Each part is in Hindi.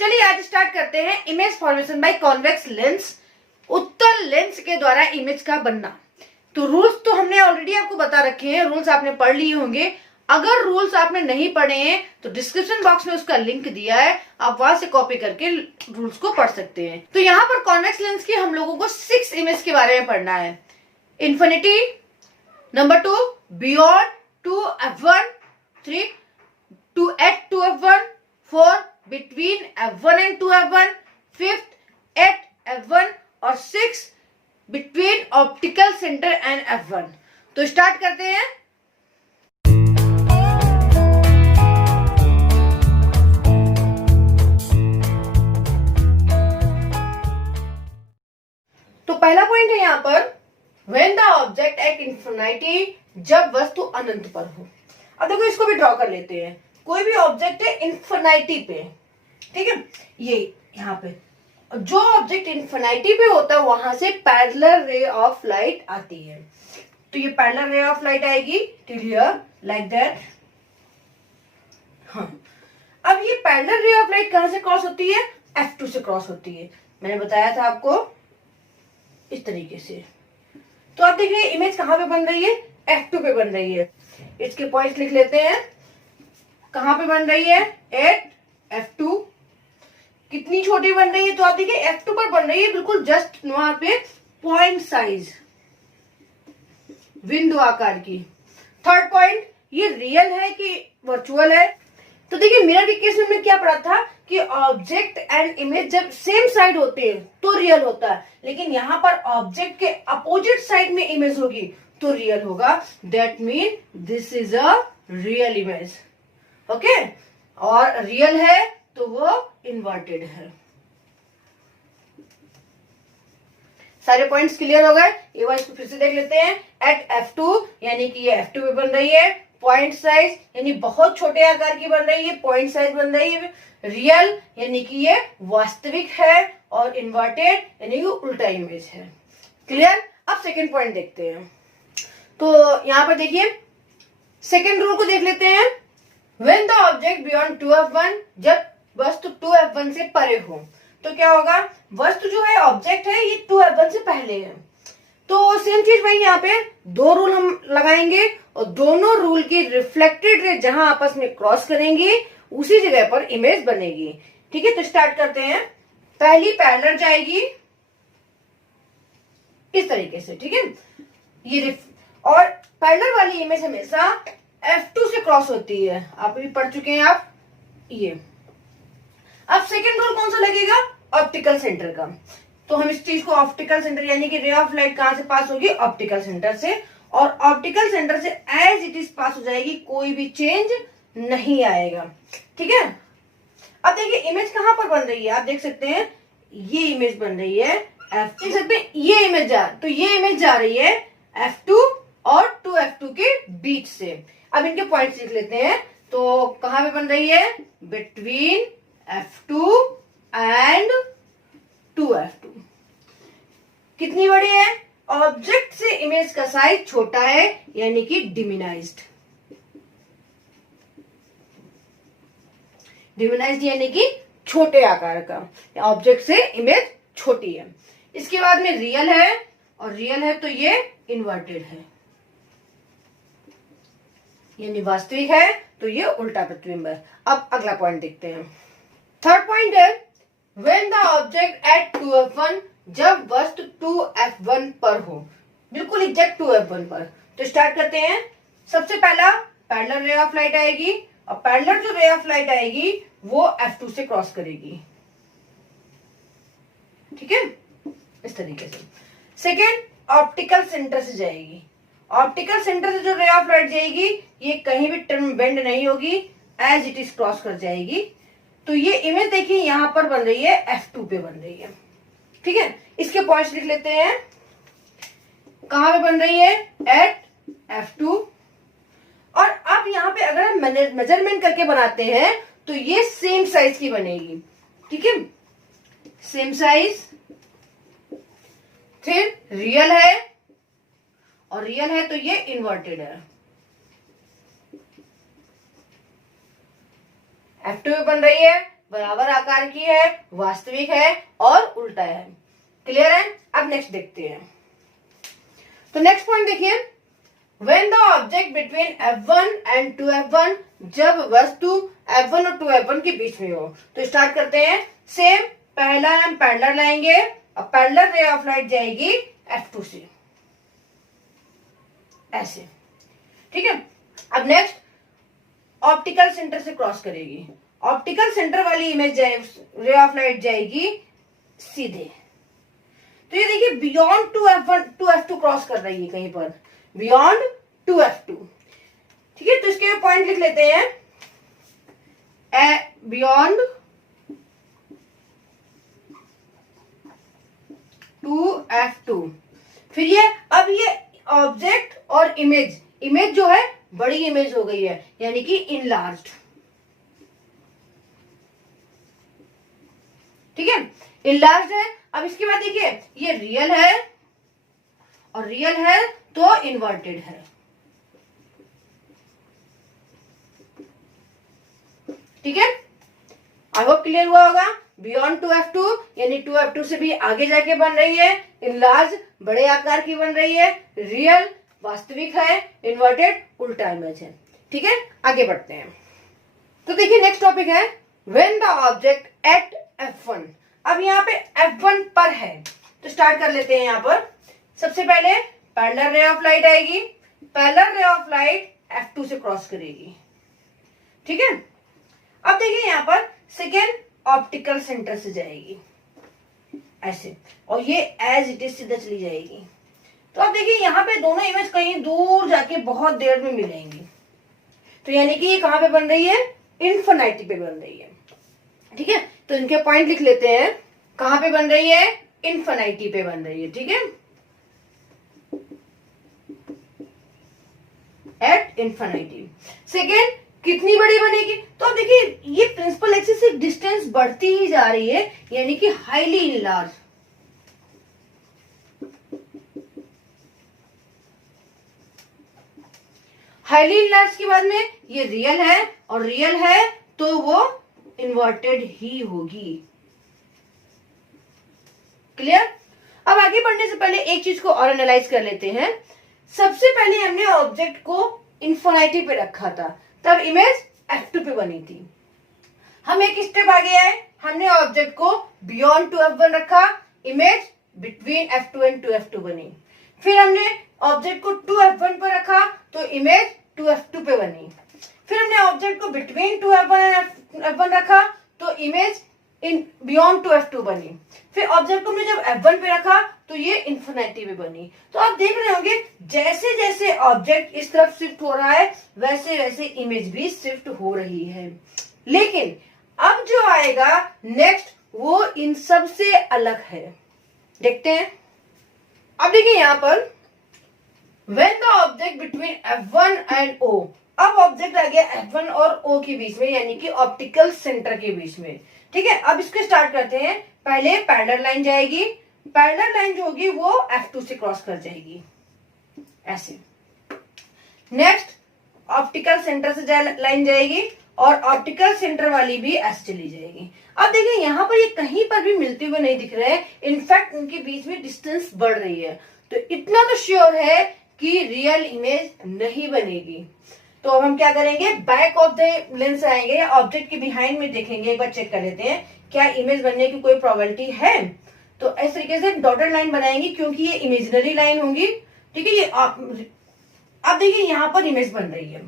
चलिए आज स्टार्ट करते हैं image formation by convex lens, उत्तल लेंस के द्वारा इमेज का बनना। तो रूल्स तो हमने ऑलरेडी आपको बता रखे हैं, रूल्स आपने पढ़ लिए होंगे। अगर रूल्स आपने नहीं पढ़े हैं तो डिस्क्रिप्शन बॉक्स में उसका लिंक दिया है, आप वहां से कॉपी करके रूल्स को पढ़ सकते हैं। तो यहाँ पर कॉन्वेक्स लेंस की हम लोगों को 6 इमेज के बारे में पढ़ना है। Infinity, number 2 beyond, 2f1, 3 2 at 2f1, 4 between f1 and 2f1, 5th at f1 और 6 between optical center and f1। तो स्टार्ट करते हैं। तो पहला पॉइंट है यहाँ पर when the object at infinity, जब वस्तु अनंत पर हो। अब देखो इसको भी ड्रॉ कर लेते हैं। कोई भी ऑब्जेक्ट है इन्फिनिटी पे, ठीक है, ये यहाँ पे जो ऑब्जेक्ट इन्फिनिटी पे होता है वहां से पैरेलल रे ऑफ लाइट आती है। तो ये पैरेलल रे ऑफ लाइट आएगी टिल हियर लाइक दैट। हाँ, अब ये पैरेलल रे ऑफ लाइट कहां से क्रॉस होती है? F2 से क्रॉस होती है। मैंने बताया था आपको इस तरीके से। तो आप देखिए इमेज कहां पे बन रही है? F2 पे बन रही है। इसके पॉइंट्स लिख लेते हैं। कहां पे बन रही है? Eight F2। कितनी छोटी बन रही है? तो आप देखिए F2 पर बन रही है, बिल्कुल जस्ट वहां पे पॉइंट साइज, बिंदु आकार की। थर्ड पॉइंट, ये रियल है कि वर्चुअल है? तो देखिए मिरर के केस में हमने क्या पढ़ा था कि ऑब्जेक्ट एंड इमेज जब सेम साइड होते हैं तो रियल होता है, लेकिन यहाँ पर ऑब्जेक्ट के अपोजिट साइड में इमेज होगी तो रियल होगा। That mean this is a real image. Okay, और रियल है तो वो इन्वर्टेड है। सारे पॉइंट्स क्लियर हो गए? एक बार इसको फिर से देख लेते हैं। एट F2 यानी कि ये F2 पे बन रही है। पॉइंट साइज यानी बहुत छोटे आकार की बन रही है, पॉइंट साइज बन रही है। रियल यानी कि ये वास्तविक है, और इन्वर्टेड यानी कि उल्टा इमेज है। क्लियर? अब सेकेंड पॉइंट देखते हैं। तो यहां पर देखिए सेकेंड रूल को देख लेते हैं। When the object beyond 2f1, जब वस्तु 2f1 से परे हो तो क्या होगा? वस्तु जो है ऑब्जेक्ट है ये 2f1 से पहले है। तो सेम चीज भाई यहाँ पे दो रूल हम लगाएंगे और दोनों रूल की रिफ्लेक्टेड रे जहां आपस में क्रॉस करेंगी उसी जगह पर इमेज बनेगी। ठीक है, तो स्टार्ट करते हैं। पहली पैरेलल जाएगी इस तरीके से, ठीक है, ये और पैरेलल वाली इमेज हमेशा F2 से क्रॉस होती है। आप भी पढ़ चुके हैं आप ये। अब सेकेंड रूल कौन सा लगेगा? ऑप्टिकल सेंटर का। तो हम इस चीज को ऑप्टिकल सेंटर यानी कि रे ऑफ लाइट कहां से पास होगी? ऑप्टिकल सेंटर से, और ऑप्टिकल सेंटर से एज इट इज पास हो जाएगी, कोई भी चेंज नहीं आएगा। ठीक है, अब देखिए इमेज कहां पर बन रही है? आप देख सकते हैं ये इमेज बन रही है F, देख सकते हैं ये इमेज तो ये इमेज जा रही है F2 और 2F2 के बीच से। अब इनके पॉइंट्स लिख लेते हैं। तो कहां पे बन रही है? Between F2 and 2F2। कितनी बड़ी है? ऑब्जेक्ट से इमेज का साइज छोटा है यानी कि डिमिनाइज्ड। डिमिनाइज्ड यानी कि छोटे आकार का, ऑब्जेक्ट से इमेज छोटी है। इसके बाद में रियल है, और रियल है तो ये इन्वर्टेड है, यानी वास्तविक है तो ये उल्टा प्रतिबिंब है। अब अगला पॉइंट देखते हैं। थर्ड पॉइंट है when the object at 2f1, जब वस्तु 2f1 पर हो, बिल्कुल एग्जैक्ट 2f1 पर। तो स्टार्ट करते हैं। सबसे पहला पैरेलल रे ऑफ लाइट आएगी, और पैरेलल जो रे ऑफ लाइट आएगी वो F2 से क्रॉस करेगी। ठीक है, इस तरीके से। सेकेंड, ऑप्टिकल सेंटर से जाएगी। ऑप्टिकल सेंटर से जो रे ऑफ लाइट जाएगी ये कहीं भी टर्म बेंड नहीं होगी, एज इट इज क्रॉस कर जाएगी। तो ये इमेज देखिए यहां पर बन रही है, F2 पे बन रही है। ठीक है, इसके पॉइंट्स लिख लेते हैं। कहां पे बन रही है? Eight F2। और अब यहाँ पे अगर हम मेजरमेंट करके बनाते हैं तो ये सेम साइज की बनेगी। ठीक है, सेम साइज। फिर रियल है, और रियल है तो ये इन्वर्टेड है। F2 पे बन रही है बराबर आकार की है, वास्तविक है और उल्टा है। क्लियर है? अब नेक्स्ट देखते हैं। तो नेक्स्ट पॉइंट देखिए, When the object between F1 and 2F1, जब वस्तु F1 और 2F1 के बीच में हो। तो स्टार्ट करते हैं। सेम पहला हम पैरेलल लाएंगे और पैरेलल रे ऑफ लाइट जाएगी F2 से, ऐसे। ठीक है। अब नेक्स्ट ऑप्टिकल सेंटर से क्रॉस करेगी। ऑप्टिकल सेंटर वाली इमेज रे ऑफ लाइट जाएगी सीधे। तो ये देखिए बियॉन्ड 2F1 2F2 क्रॉस कर रही है कहीं पर, बियॉन्ड 2F2। ठीक है, तो इसके पॉइंट लिख लेते हैं। Beyond 2F2। फिर ये अब ये ऑब्जेक्ट और इमेज जो है बड़ी इमेज हो गई है, यानी कि इनलार्ज्ड। ठीक है, इनलार्ज्ड है। अब इसके बाद देखिए ये रियल है और रियल है तो इन्वर्टेड है। ठीक है, आई होप क्लियर हुआ होगा। बियॉन्ड 2F2 यानी 2F2 से भी आगे जाके बन रही है, इनलार्ज बड़े आकार की बन रही है, रियल वास्तविक है, इन्वर्टेड उल्टा इमेज है। ठीक है, आगे बढ़ते हैं। तो देखिए नेक्स्ट टॉपिक है when the object at F1। अब यहाँ पे F1 पर है, तो स्टार्ट कर लेते हैं। यहाँ पर सबसे पहले पैरेलल रे ऑफ लाइट आएगी, parallel ray of light F2 से क्रॉस करेगी। ठीक है, अब देखिए यहाँ पर सेकेंड ऑप्टिकल सेंटर से जाएगी ऐसे, और ये एज इट इज सीधा चली जाएगी। तो अब देखिए यहाँ पे दोनों इमेज कहीं दूर जाके बहुत देर में मिलेंगी। तो यानी कि ये कहां पे बन रही है, इन्फिनिटी पे बन रही है। ठीक है, तो इनके पॉइंट लिख लेते हैं। कहां पे बन रही है, इन्फिनिटी पे बन रही है। ठीक है, एट इन्फिनिटी। सेकेंड कितनी बड़ी बनेगी, तो अब देखिए ये प्रिंसिपल एक्सिस से डिस्टेंस बढ़ती ही जा रही है, यानी कि हाईली इनलार्ज। हाईली इनलार्ज के बाद में ये रियल है, और रियल है तो वो इन्वर्टेड ही होगी। क्लियर? अब आगे बढ़ने से पहले एक चीज को और एनालाइज कर लेते हैं। सबसे पहले हमने ऑब्जेक्ट को इन्फिनिटी पे रखा था, तब इमेज F2 पे बनी थी। हम एक स्टेप आगे आए, हमने ऑब्जेक्ट को बियॉन्ड 2F1 रखा, image between F2 and 2F2 बनी। फिर हमने ऑब्जेक्ट को 2F1 पर रखा तो इमेज 2F2 पे बनी। फिर हमने ऑब्जेक्ट को बिटवीन 2F1 एंड F1 रखा तो इमेज इन बियॉन्ड 2F2 बनी। फिर ऑब्जेक्ट को हमने जब F1 पे रखा तो ये इन्फिनिटी पे बनी। तो आप देख रहे होंगे जैसे जैसे ऑब्जेक्ट इस तरफ शिफ्ट हो रहा है वैसे वैसे इमेज भी शिफ्ट हो रही है। लेकिन अब जो आएगा नेक्स्ट वो इन सब से अलग है। देखते हैं। अब देखिए यहां पर when the object between F1 and O, अब ऑब्जेक्ट आ गया F1 और O के बीच में, यानी कि ऑप्टिकल सेंटर के बीच में। ठीक है, अब इसको स्टार्ट करते हैं। पहले पैरेलल लाइन जाएगी, पैरेलल लाइन जो होगी वो F2 से क्रॉस कर जाएगी ऐसे। नेक्स्ट ऑप्टिकल सेंटर से लाइन जाएगी और ऑप्टिकल सेंटर वाली भी ऐसे चली जाएगी। अब देखिए यहाँ पर ये कहीं पर भी मिलते हुए नहीं दिख रहे हैं, इनफैक्ट उनके बीच में डिस्टेंस बढ़ रही है। तो इतना तो श्योर है कि रियल इमेज नहीं बनेगी। तो अब हम क्या करेंगे, बैक ऑफ द लेंस आएंगे या ऑब्जेक्ट के बिहाइंड में देखेंगे, एक बार चेक कर लेते हैं क्या इमेज बनने की कोई प्रोबेबिलिटी है। तो इस तरीके से डॉटेड लाइन बनाएंगे क्योंकि ये इमेजिनरी लाइन होगी। ठीक है, ये अब देखिए यहाँ पर इमेज बन रही है,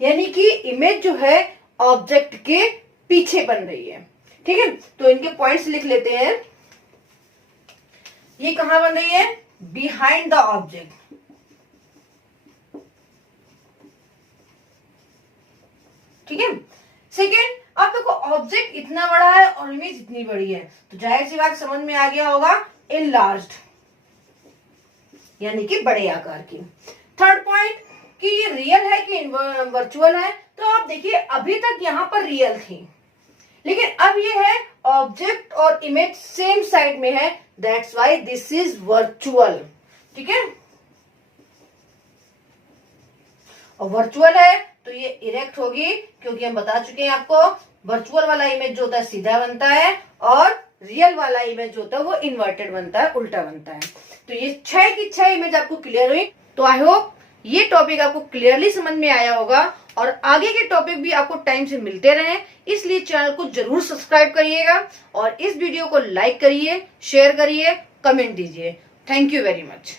यानी कि इमेज जो है ऑब्जेक्ट के पीछे बन रही है। ठीक है, तो इनके पॉइंट्स लिख लेते हैं। ये कहां बन रही है, बिहाइंड द ऑब्जेक्ट। ठीक है, सेकेंड अब देखो ऑब्जेक्ट इतना बड़ा है और इमेज इतनी बड़ी है, तो जाहिर सी बात समझ में आ गया होगा इनलार्ज्ड, यानी कि बड़े आकार की। थर्ड पॉइंट कि ये रियल है कि वर्चुअल है। तो आप देखिए अभी तक यहां पर रियल थी, लेकिन अब ये है ऑब्जेक्ट और इमेज सेम साइड में है, that's why this is virtual. ठीक है, और वर्चुअल है तो ये इरेक्ट होगी, क्योंकि हम बता चुके हैं आपको वर्चुअल वाला इमेज जो होता है सीधा बनता है और रियल वाला इमेज जो होता है वो इन्वर्टेड बनता है, उल्टा बनता है। तो ये 6 की 6 इमेज आपको क्लियर हुई। तो आई होप ये टॉपिक आपको क्लियरली समझ में आया होगा और आगे के टॉपिक भी आपको टाइम से मिलते रहे, इसलिए चैनल को जरूर सब्सक्राइब करिएगा और इस वीडियो को लाइक करिए, शेयर करिए, कमेंट दीजिए। Thank you very much.